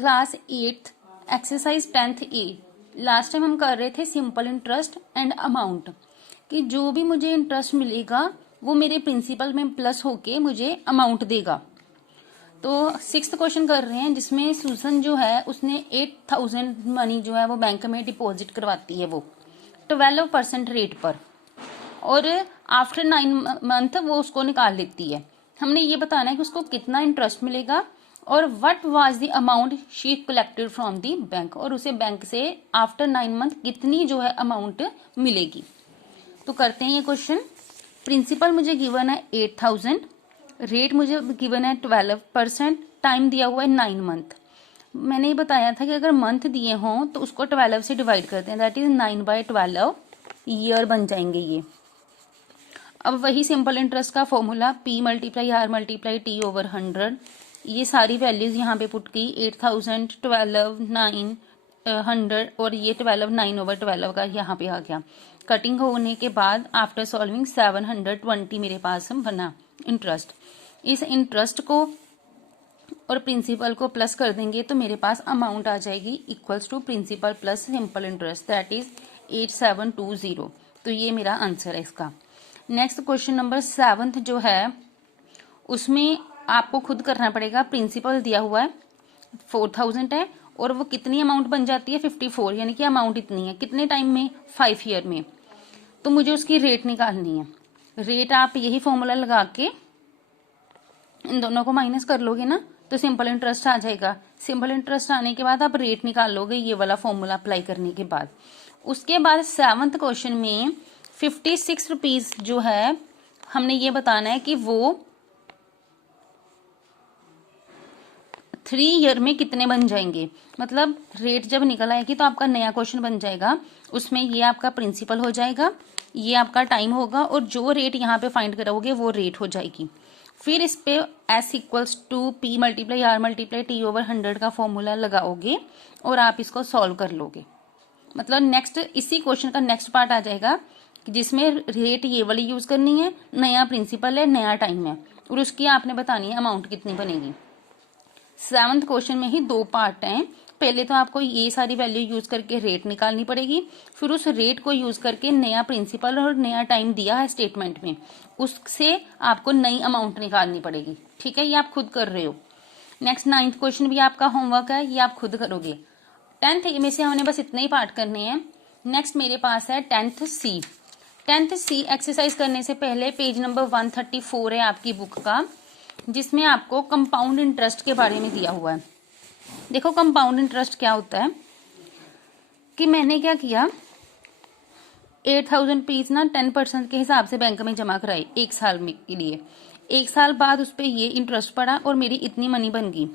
Class 8th exercise 10th ए। Last time हम कर रहे थे सिंपल इंटरेस्ट एंड अमाउंट, कि जो भी मुझे इंटरेस्ट मिलेगा वो मेरे प्रिंसिपल में प्लस होके मुझे अमाउंट देगा। तो 6th क्वेश्चन कर रहे हैं, जिसमें सुसन जो है उसने 8,000 मनी जो है वो बैंक में डिपॉजिट करवाती है, वो 12% रेट पर, और आफ्टर 9 मंथ वो उसको निकाल लेती है। हमने ये बताना है कि उसको कितना इंटरेस्ट मिलेगा और what was the amount she collected from the bank, और उसे बैंक से आफ्टर 9 मंथ कितनी जो है अमाउंट मिलेगी। तो करते हैं ये क्वेश्चन। प्रिंसिपल मुझे गिवन है 8,000, रेट मुझे गिवन है 12%, टाइम दिया हुआ है 9 मंथ। मैंने ये बताया था कि अगर मंथ दिए हों तो उसको 12 से डिवाइड करते हैं, दैट इज 9/12 ईयर बन जाएंगे ये। अब वही सिंपल इंटरेस्ट का formula P × R × T over 100, ये सारी वैल्यूज यहाँ पे पुट की, 8,000, 12, 9, 100 और ये 12 9/12 का यहाँ पे आ गया। कटिंग होने के बाद आफ्टर सॉल्विंग 720 मेरे पास बना इंटरेस्ट। इस इंटरेस्ट को और प्रिंसिपल को प्लस कर देंगे तो मेरे पास अमाउंट आ जाएगी equals to principal plus simple interest, that is 8720। तो ये मेरा आंसर है इसका। नेक्स्ट क्वेश्चन नंबर 7th जो है उसमें आपको खुद करना पड़ेगा। प्रिंसिपल दिया हुआ है 4,000 है और वो कितनी अमाउंट बन जाती है 54, यानी कि अमाउंट इतनी है कितने टाइम में 5 ईयर में। तो मुझे उसकी रेट निकालनी है। रेट आप यही फॉर्मूला लगा के इन दोनों को माइनस कर लोगे ना तो सिंपल इंटरेस्ट आ जाएगा। सिंपल इंटरेस्ट आने के बाद आप रेट निकाल लोगे ये वाला फॉर्मूला अप्लाई करने के बाद। उसके बाद 7th क्वेश्चन में 56 रुपीज जो है हमने ये बताना है कि वो 3 ईयर में कितने बन जाएंगे। मतलब रेट जब निकल आएगी तो आपका नया क्वेश्चन बन जाएगा, उसमें ये आपका प्रिंसिपल हो जाएगा, ये आपका टाइम होगा और जो रेट यहाँ पे फाइंड करोगे वो रेट हो जाएगी। फिर इस पे S = P × R × T over 100 का फॉर्मूला लगाओगे और आप इसको सॉल्व कर लोगे। मतलब नेक्स्ट इसी क्वेश्चन का नेक्स्ट पार्ट आ जाएगा जिसमें रेट ये वाली यूज करनी है, नया प्रिंसिपल है, नया टाइम है और उसकी आपने बतानी है अमाउंट कितनी बनेगी। 7th क्वेश्चन में ही 2 पार्ट हैं। पहले तो आपको ये सारी वैल्यू यूज करके रेट निकालनी पड़ेगी, फिर उस रेट को यूज करके नया प्रिंसिपल और नया टाइम दिया है स्टेटमेंट में, उससे आपको नई अमाउंट निकालनी पड़ेगी। ठीक है, ये आप खुद कर रहे हो। नेक्स्ट 9th क्वेश्चन भी आपका होमवर्क है, ये आप खुद करोगे। 10th में से हमने बस इतने ही पार्ट करने हैं। नेक्स्ट मेरे पास है 10th C। 10th C exercise करने से पहले पेज नंबर 134 है आपकी बुक का, जिसमें आपको कंपाउंड इंटरेस्ट के बारे में दिया हुआ है। देखो कंपाउंड इंटरेस्ट क्या होता है कि मैंने क्या किया, 8,000 रुपीज ना 10% के हिसाब से बैंक में जमा कराई 1 साल में के लिए। 1 साल बाद उस पर ये इंटरेस्ट पड़ा और मेरी इतनी मनी बन गई।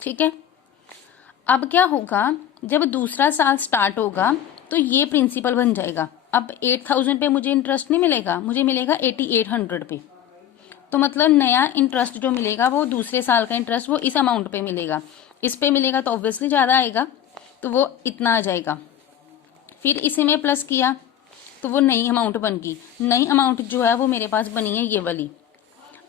ठीक है, अब क्या होगा जब दूसरा साल स्टार्ट होगा तो ये प्रिंसिपल बन जाएगा। अब 8,000 पे मुझे इंटरेस्ट नहीं मिलेगा, मुझे मिलेगा 8,800 पे। तो मतलब नया इंटरेस्ट जो मिलेगा वो दूसरे साल का इंटरेस्ट वो इस अमाउंट पे मिलेगा, इस पे मिलेगा तो ऑब्वियसली ज्यादा आएगा, तो वो इतना आ जाएगा। फिर इसी में प्लस किया तो वो नई अमाउंट बन गई। नई अमाउंट जो है वो मेरे पास बनी है ये वाली।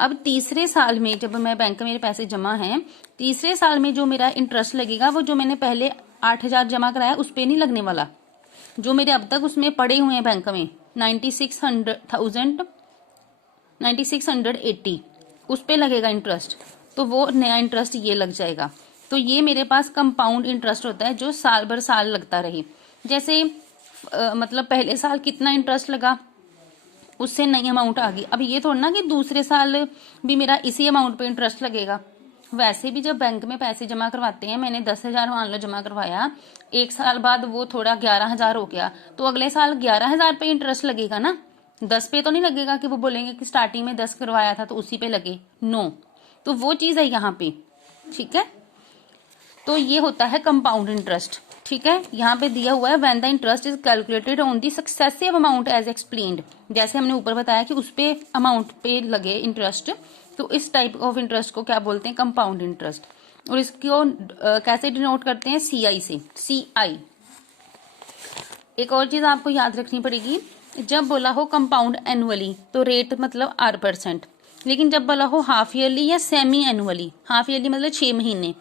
अब तीसरे साल में जब मैं बैंक में मेरे पैसे जमा हैं, तीसरे साल में जो मेरा इंटरेस्ट लगेगा वो जो मैंने पहले 8,000 जमा कराया उस पे नहीं लगने वाला, जो मेरे अब तक उसमें पड़े हुए हैं बैंक में 9680 उस पे लगेगा इंटरेस्ट, तो वो नया इंटरेस्ट ये लग जाएगा। तो ये मेरे पास कंपाउंड इंटरेस्ट होता है जो साल भर साल लगता रहे। जैसे मतलब पहले साल कितना इंटरेस्ट लगा उससे नई अमाउंट आ गई। अब ये थोड़ा ना कि दूसरे साल भी मेरा इसी अमाउंट पे इंटरेस्ट लगेगा। वैसे भी जब बैंक में पैसे जमा करवाते हैं, मैंने 10,000 मान लो जमा करवाया, 1 साल बाद वो थोड़ा 11,000 हो गया, तो अगले साल 11,000 पे इंटरेस्ट लगेगा ना, 10 पे तो नहीं लगेगा कि वो बोलेंगे कि स्टार्टिंग में 10 करवाया था तो उसी पे लगे। नो, तो वो चीज है यहाँ पे। ठीक है, तो ये होता है कंपाउंड इंटरेस्ट। ठीक है, यहाँ पे दिया हुआ है when the interest is calculated on the successive amount as explained. जैसे हमने ऊपर बताया कि उस पे अमाउंट पे लगे इंटरेस्ट, तो इस टाइप ऑफ इंटरेस्ट को क्या बोलते हैं, कंपाउंड इंटरेस्ट। और इसको कैसे डिनोट करते हैं, CI से, CI। एक और चीज आपको याद रखनी पड़ेगी, जब बोला हो कंपाउंड एनुअली तो रेट मतलब R%, लेकिन जब बोला हो हाफ ईयरली या सेमी एनुअली, हाफ ईयरली मतलब 6 महीने,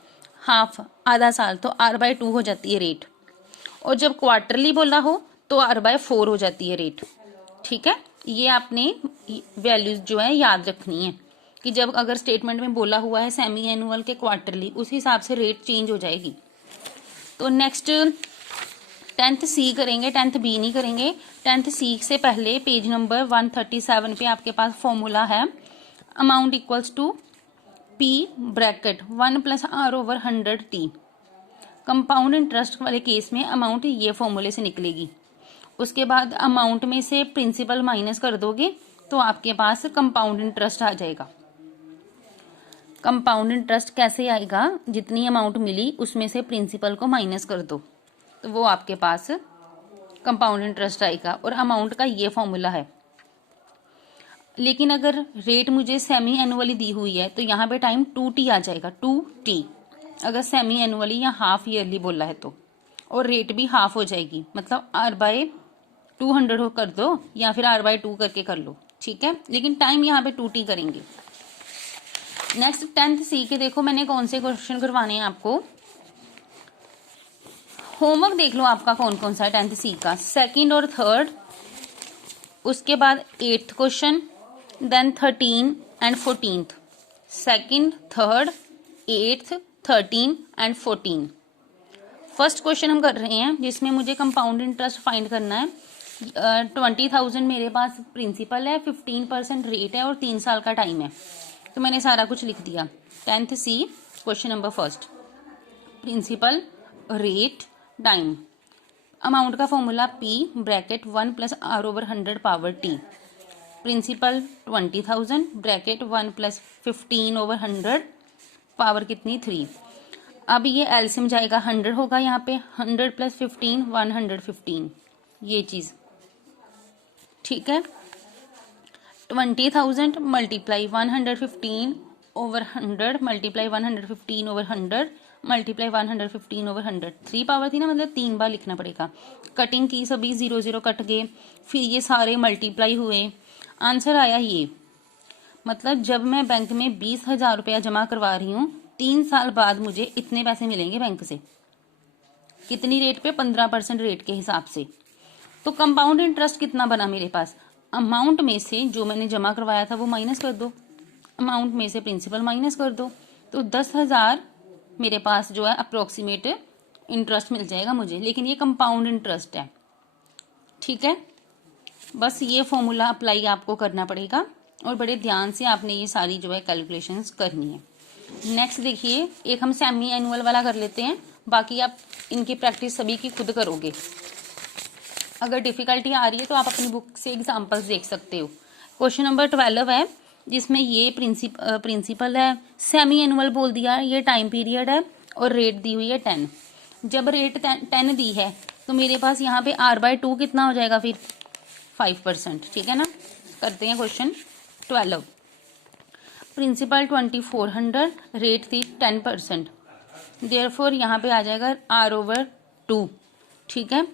हाफ आधा साल तो R/2 हो जाती है रेट, और जब क्वार्टरली बोला हो तो R/4 हो जाती है रेट। ठीक है, ये आपने वैल्यूज जो है याद रखनी है कि जब अगर स्टेटमेंट में बोला हुआ है सेमी एनुअल के क्वार्टरली, उस हिसाब से रेट चेंज हो जाएगी। तो नेक्स्ट 10th C करेंगे, 10th B नहीं करेंगे। 10th C से पहले पेज नंबर 137 पे आपके पास फॉर्मूला है amount equals to P bracket 1 + R/100T। Compound interest वाले केस में अमाउंट ये फॉर्मूले से निकलेगी। उसके बाद अमाउंट में से प्रिंसिपल माइनस कर दोगे तो आपके पास कंपाउंड इंटरेस्ट आ जाएगा। कंपाउंड इंटरेस्ट कैसे आएगा, जितनी अमाउंट मिली उसमें से प्रिंसिपल को माइनस कर दो तो वो आपके पास कंपाउंड इंटरेस्ट आएगा, और अमाउंट का ये फॉर्मूला है। लेकिन अगर रेट मुझे सेमी एनुअली दी हुई है तो यहाँ पे टाइम 2T आ जाएगा, 2T अगर सेमी एनुअली या हाफ ईयरली बोला है तो, और रेट भी हाफ हो जाएगी, मतलब R/200 हो कर दो या फिर R/2 करके कर लो। ठीक है, लेकिन टाइम यहाँ पे 2T करेंगे। नेक्स्ट 10th C के देखो मैंने कौन से क्वेश्चन करवाने हैं आपको। होमवर्क देख लो आपका कौन कौन सा है 10th C का, सेकंड और थर्ड, उसके बाद 8th question, then 13 and 14th, second, third, 8th, 13 and 14। First question हम कर रहे हैं जिसमें मुझे कंपाउंड इंटरेस्ट फाइंड करना है। 20,000 मेरे पास प्रिंसिपल है, 15% रेट है और 3 साल का टाइम है। तो मैंने सारा कुछ लिख दिया। 10th C question number first, principal, rate, time. Amount का formula P bracket 1 + R/100 power T। Principal 20,000 bracket 1 + 15/100 power कितनी 3। अब ये एलसीएम जाएगा 100 होगा यहाँ पे, 100 + 15 115, ये चीज। ठीक है, 20,000 मल्टीप्लाई 115/100 मल्टीप्लाई 115/100 मल्टीप्लाई 115/100, 3 पावर थी ना, मतलब 3 बार लिखना पड़ेगा। कटिंग की, सभी 0 0 कट गए, फिर ये सारे मल्टीप्लाई हुए, आंसर आया ये। मतलब जब मैं बैंक में 20,000 रुपया जमा करवा रही हूँ, 3 साल बाद मुझे इतने पैसे मिलेंगे बैंक से। कितनी रेट पे, 15% रेट के हिसाब से। तो कंपाउंड इंटरेस्ट कितना बना मेरे पास, अमाउंट में से जो मैंने जमा करवाया था वो माइनस कर दो, अमाउंट में से प्रिंसिपल माइनस कर दो, तो 10,000 मेरे पास जो है अप्रोक्सीमेट इंटरेस्ट मिल जाएगा मुझे। लेकिन ये कंपाउंड इंटरेस्ट है। ठीक है, बस ये फॉर्मूला अप्लाई आपको करना पड़ेगा और बड़े ध्यान से आपने ये सारी जो है कैलकुलेशंस करनी है। नेक्स्ट देखिए, एक हम सेमी एनुअल वाला कर लेते हैं, बाकी आप इनकी प्रैक्टिस सभी की खुद करोगे। अगर डिफिकल्टी आ रही है तो आप अपनी बुक से एग्जाम्पल्स देख सकते हो। क्वेश्चन नंबर 12 है जिसमें ये प्रिंसिपल है, सेमी एनुअल बोल दिया, ये टाइम पीरियड है और रेट दी हुई है 10। जब रेट 10 दी है तो मेरे पास यहाँ पे R/2 कितना हो जाएगा फिर 5%। ठीक है ना, करते हैं क्वेश्चन 12। प्रिंसिपल 2400, रेट थी 10%, देयरफॉर यहाँ पे आ जाएगा R/2। ठीक है,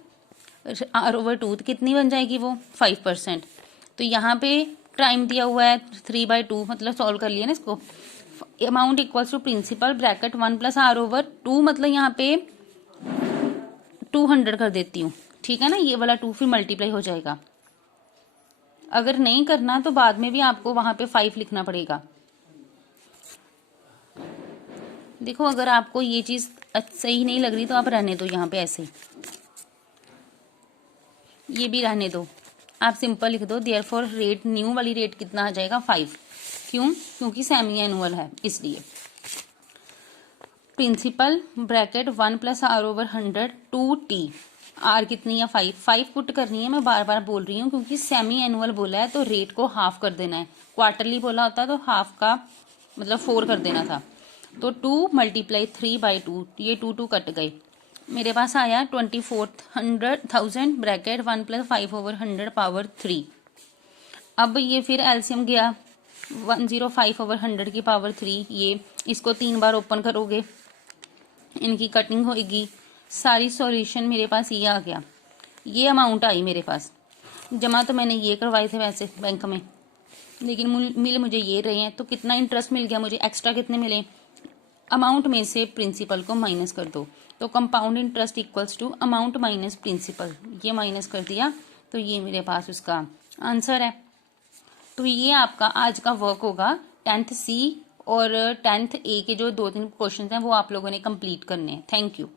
R/2 तो कितनी बन जाएगी वो 5%। तो यहाँ पे टाइम दिया हुआ है 3/2, मतलब सॉल्व कर लिया ना इसको। Amount equals to principal bracket 1 + R/2, मतलब यहाँ पे 200 कर देती हूँ। ठीक है ना, ये वाला 2 फिर मल्टीप्लाई हो जाएगा। अगर नहीं करना तो बाद में भी आपको वहां पे 5 लिखना पड़ेगा। देखो अगर आपको ये चीज सही नहीं लग रही तो आप रहने दो, यहाँ पे ऐसे ही ये भी रहने दो, आप सिंपल लिख दो देयरफॉर रेट, न्यू वाली रेट कितना आ जाएगा 5। क्यों, क्योंकि सेमी एनुअल है इसलिए। Principal bracket 1 + R/100 2T, are कितनी है 5 पुट करनी है। मैं बार बार बोल रही हूँ क्योंकि सेमी एनुअल बोला है तो रेट को हाफ कर देना है, क्वार्टरली बोला होता तो हाफ का मतलब 4 कर देना था। तो 2 × 3/2, ये 2 कट गए, मेरे पास आया 24,000 ब्रैकेट 1 + 5/100 पावर 3। अब ये फिर एलसीएम गया 105/100 की पावर 3, ये इसको 3 बार ओपन करोगे, इनकी कटिंग होगी, सारी सॉल्यूशन मेरे पास ये आ गया। ये अमाउंट आई मेरे पास, जमा तो मैंने ये करवाए थे वैसे बैंक में, लेकिन मिल मुझे ये रहे हैं। तो कितना इंटरेस्ट मिल गया मुझे, एक्स्ट्रा कितने मिले अमाउंट में से प्रिंसिपल को माइनस कर दो, तो compound interest equals to amount minus principal, ये माइनस कर दिया तो ये मेरे पास उसका आंसर है। तो ये आपका आज का वर्क होगा 10th C और 10th A के जो 2-3 क्वेश्चन हैं वो आप लोगों ने कंप्लीट करने हैं। Thank you.